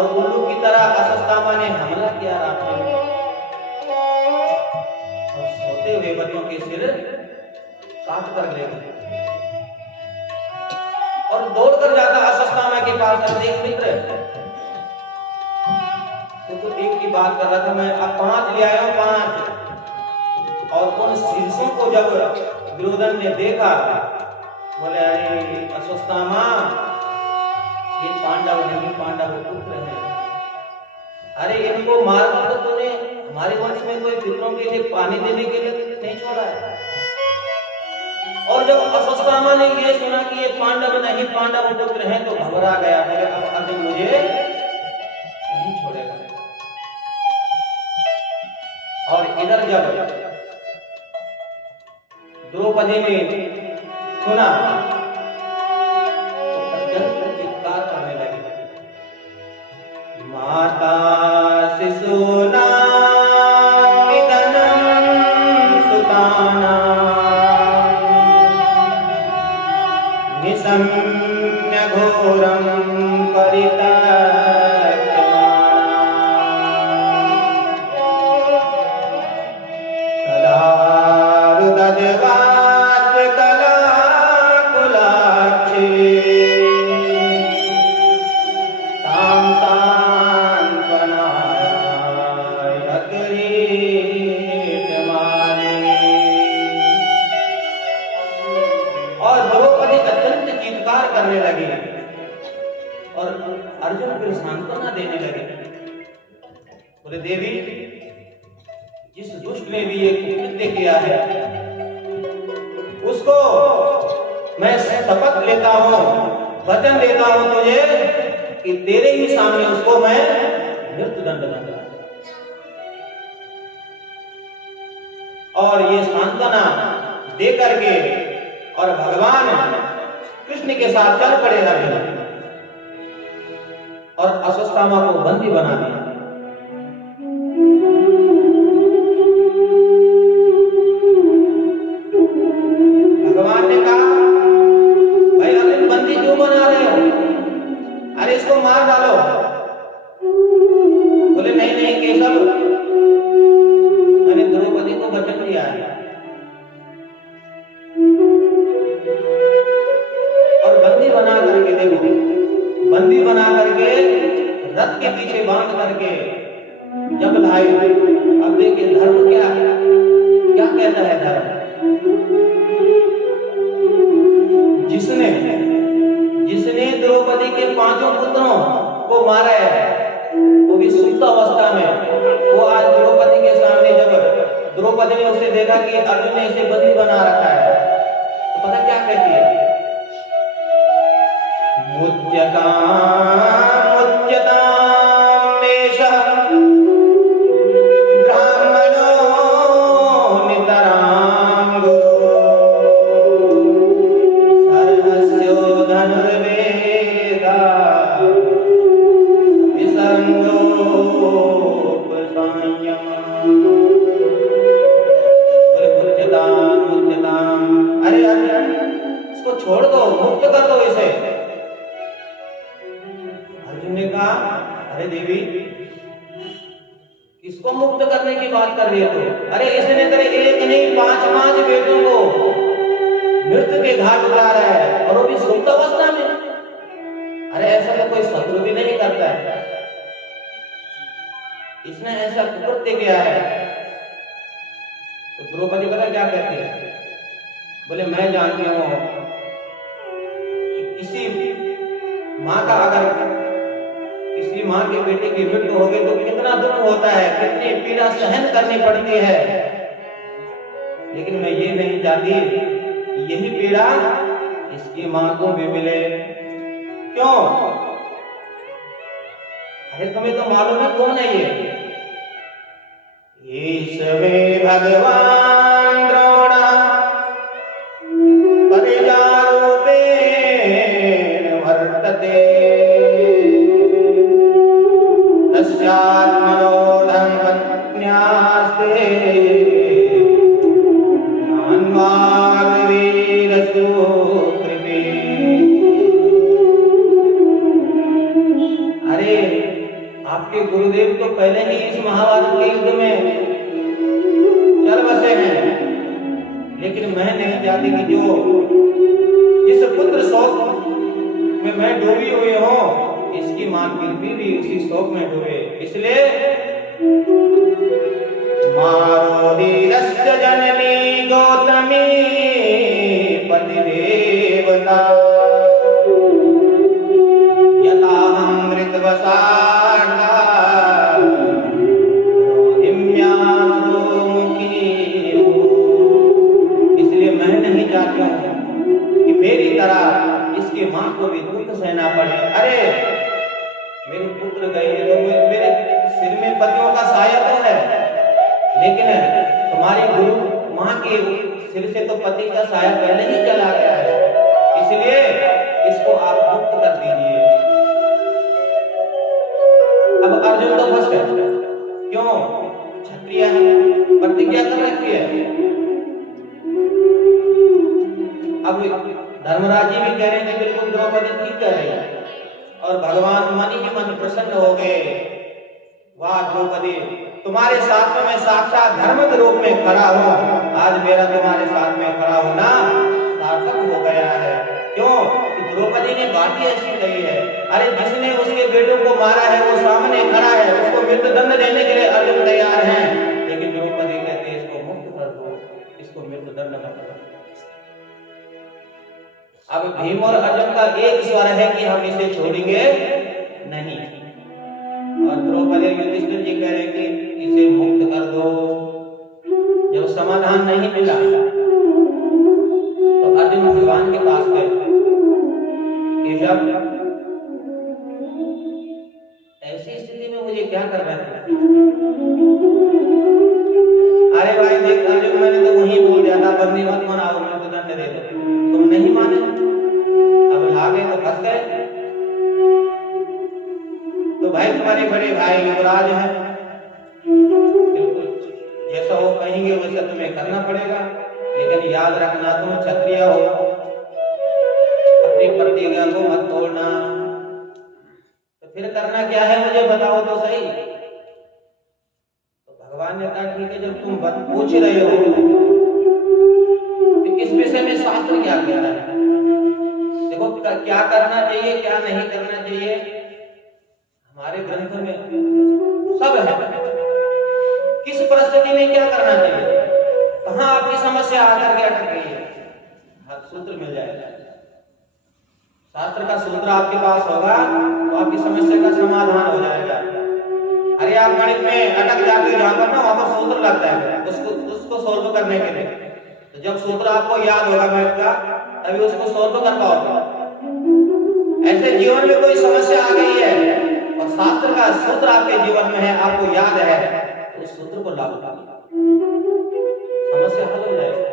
और उल्लू की तरह अश्वत्थामा ने हमला किया रात में और सोते हुए बच्चों के सिर काट कर ले गए और दौड़कर जाता अश्वत्थामा के पास और एक मित्र तो एक की बात कर रहा था, मैं अब 5 ले आया हूं 5। और उन शीर्षों को जब दुर्योधन ने देखा बोले अरे अश्वत्थामा ये पांडव नहीं पांडव पुत्र हैं, अरे इनको मारकर तो तूने हमारे वंश में कोई पितरों के लिए पानी देने के लिए नहीं छोड़ा है। और जब अश्वत्थामा ने ये सुना कि ये पांडव नहीं पांडव पुत्र हैं तो घबरा गया, बोले अब अर्जुन मुझे नहीं छोड़ेगा। और इधर जब द्रौपदी ने सुना तो अत्यंत चित्कार करने लगी, माता शिशूनां निधनं सुतानां निशम्य घोरं करने लगे और अर्जुन फिर सांत्वना देने लगे, बोले देवी जिस दुष्ट ने भी ये कृत्य किया है उसको मैं शपथ लेता हूं, वचन देता हूं तुझे कि तेरे ही सामने उसको मैं मृत्युदंड दूंगा। और ये सांत्वना दे करके और भगवान कृष्ण के साथ चल पड़े अर्जुन और अश्वत्थामा को बंदी बना दिया। भगवान ने कहा भाई अर्जुन बंदी क्यों बना रहे हो, अरे इसको मार डालो। बोले नहीं नहीं केशव, मैंने द्रौपदी को वचन दिया है और बंदी बना करके देखो, बंदी बना करके रथ के पीछे बांध करके जब लाए, अब देखिए धर्म क्या क्या कहता है धर्म, जिसने जिसने द्रौपदी के 5 पुत्रों को मारा है वो भी सुप्त अवस्था में, वो आज द्रौपदी के सामने जब द्रौपदी ने उसे देखा कि अर्जुन ने इसे बंदी बना रखा है तो पता क्या कहती है, मुच्यतां मेषः ब्राह्मणो नितरां गुरो सर्वस्यो धनुर्वेदा विसङ्गोपसंयमः। मुच्यतां, अरे अर्जुन इसको छोड़ दो, मुक्त कर दो इसे। ने कहा अरे देवी किसको मुक्त करने की बात कर रही है तो, अरे इसने तेरे एक नहीं 5 बेटों को मृत्यु के घाट उतार रहा है और वो भी सुप्त अवस्था में। अरे ऐसा तो कोई शत्रु भी नहीं करता है, इसने ऐसा कृत्य किया है। तो द्रौपदी पता क्या कहती है, बोले मैं जानती हूं कि किसी माँ का अगर किसी माँ के बेटे की मृत्यु हो गई तो कितना दुख होता है, कितनी पीड़ा सहन करनी पड़ती है, लेकिन मैं ये नहीं चाहती यही पीड़ा इसकी माँ को भी मिले। क्यों? अरे तुम्हें तो मालूम है कौन है ये, ईश्वे भगवान द्रोणः परिजारूपेण वर्तते तस्यात्मनोऽहं पत्न्यास्ते ज्ञानवाग्वीरसु कृते। अरे पहले ही इस महाभारत के युद्ध में चल बसे हैं, लेकिन मैं नहीं चाहती कि जो जिस पुत्र शोक में मैं डूबी हुई हूँ, इसकी मां कीर्ति भी उसी शोक में डूबे। इसलिए मारो धीरस्य जननी गौतमी पति देवता इसलिए मैं नहीं चाहती हूँ कि मेरी तरह इसकी मां को भी दुख सहना पड़े। अरे मेरे पुत्र गए तो मेरे सिर में पतियों का साया तो है, लेकिन तुम्हारी गुरु मां के सिर से तो पति का साया पहले ही चला गया है, इसलिए इसको आप मुक्त कर दीजिए। अब अर्जुन तो फंस गए, क्यों? क्षत्रिय है, प्रतिज्ञा कर रखी है। अब धर्मराज जी भी कह रहे हैं कि बिल्कुल द्रौपदी ठीक कह रही है, और भगवान मन ही मन प्रसन्न हो गए। वाह द्रौपदी, तुम्हारे साथ में मैं साक्षात धर्म के रूप में खड़ा हूँ, आज मेरा तुम्हारे साथ में खड़ा होना सार्थक हो गया है। क्यों? कि द्रौपदी ने बात ही ऐसी कही है। अरे जिसने उसके बेटों को मारा है वो सामने खड़ा है, उसको मृत्युदंड देने के लिए अर्जुन तैयार हैं, लेकिन द्रौपदी कहती है इसको मुक्त कर दो, इसको मृत्युदंड मत दो। अब भीम और अर्जुन का एक स्वर है कि हम इसे छोड़ेंगे नहीं, और द्रौपदी और युधिष्ठिर जी कह रहे हैं कि इसे मुक्त कर दो। जब समाधान नहीं मिला तो अर्जुन भगवान के पास गए कि जब ऐसी स्थिति में मुझे क्या करना है? अरे भाई देख अर्जुन, मैंने तो वही बोल दिया था बंदी मत बनाओ, मृत्युदंड दे दो, तुम नहीं माने, अब लागे तो फंस गए। तो भाई तुम्हारे बड़े भाई युवराज हैं, बिल्कुल जैसा वो कहेंगे वैसा तुम्हें करना पड़ेगा, लेकिन याद रखना तुम क्षत्रिय हो, अपनी प्रतिज्ञा को मत तोड़ना। तो फिर करना क्या है मुझे बताओ तो सही। तो भगवान ने कहा ठीक है, जब तुम पूछ रहे हो तो इस विषय में शास्त्र क्या कहता है? देखो क्या करना चाहिए क्या नहीं करना चाहिए हमारे ग्रंथ में सब है। किस परिस्थिति में क्या करना चाहिए, कहां आपकी समस्या आकर के अटक गई है, हर सूत्र मिल जाएगा। शास्त्र का सूत्र आपके पास होगा तो आपकी समस्या का समाधान हो जाएगा। अरे आप गणित में अटक जाते हो, जहां पर ना वहां पर सूत्र लगता है उसको सोल्व करने के लिए, तो जब सूत्र आपको याद होगा मैथ का तभी उसको सोल्व कर पाओगे। ऐसे जीवन में कोई समस्या आ गई है और शास्त्र का सूत्र आपके जीवन में है, आपको याद है, तो उस सूत्र को लागू करिए, समस्या हल हो जाएगी।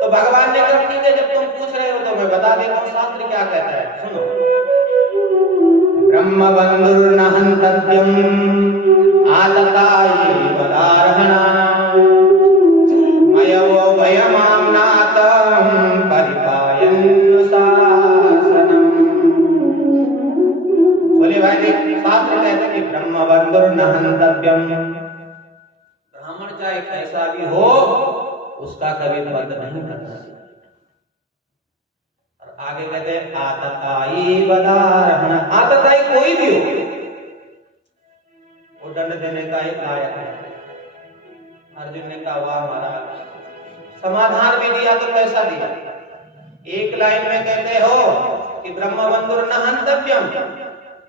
तो भगवान ने कहा ठीक है, जब तुम पूछ रहे हो तो मैं बता देता हूं शास्त्र क्या कहता है, सुनो। ब्रह्म बंधुर्न हन्तव्यम् आतताये वदार्हणा मयो भयमाम्नातं परिपायन्नुशासनम्। बोले भाई देख, शास्त्र कहता है कि ब्रह्म बंधुर्न हन्तव्यम्, ब्राह्मण चाहे कैसा भी हो उसका कभी वध नहीं करना चाहिए। और आगे कहते हैं आतताई वदार्हणा, आतताई कोई भी हो वो दंड देने का एक लायक है। अर्जुन ने कहा वाह महाराज, समाधान भी दिया तो कैसा दिया। एक लाइन में कहते हो कि ब्रह्म बंधुर्न हन्तव्यम्,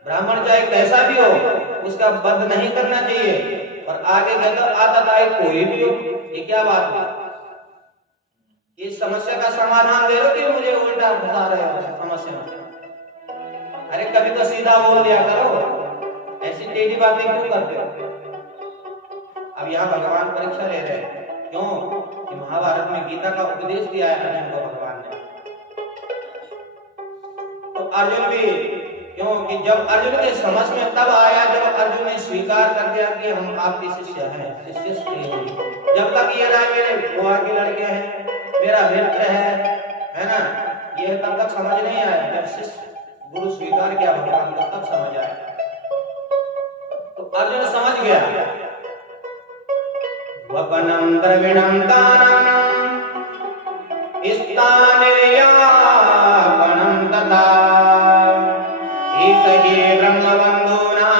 ब्राह्मण चाहे कैसा भी हो उसका वध नहीं करना चाहिए, और आगे कहते हो आतताई कोई भी हो। ये क्या बात है? इस समस्या का समाधान दे रहे हो कि मुझे उल्टा फंसा रहे हो समस्या में? अरे कभी तो सीधा बोल दिया करो, ऐसी टेढ़ी बातें क्यों करते हो? अब यहाँ भगवान परीक्षा ले रहे हैं, क्यों कि महाभारत में गीता का उपदेश दिया है अर्जुन को भगवान ने। तो अर्जुन भी क्यों कि जब अर्जुन के समझ में तब आया जब अर्जुन ने स्वीकार कर दिया कि हम आपके शिष्य हैं, शिष्य श्रेय। जब तक ये रहा मेरे बुआ के लड़के हैं, मेरा मित्र है ना, ये तब तक समझ नहीं आया। जब शिष्य गुरु स्वीकार किया भगवान को तब समझ आया। अर्जुन समझ गया, वपनम द्रविणम दानम स्थानिर्यापणम तथा ईश ही ब्रह्मबंधूनां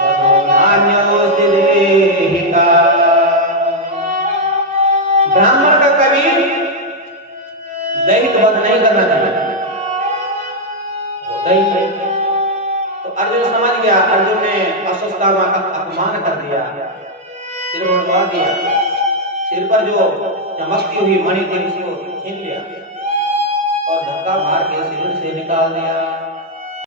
वधूनान्योऽस्ति देहिका। ब्राह्मण का कभी दैहिक वध नहीं करना चाहिए, होता ही नहीं। तो अर्जुन समझ गया, अर्जुन ने अश्वत्थामा का अपमान कर दिया, सिर मुंडवा दिया, सिर पर जो चमकती हुई मणि थी उसको छीन लिया और धक्का मार के सिर से निकाल दिया।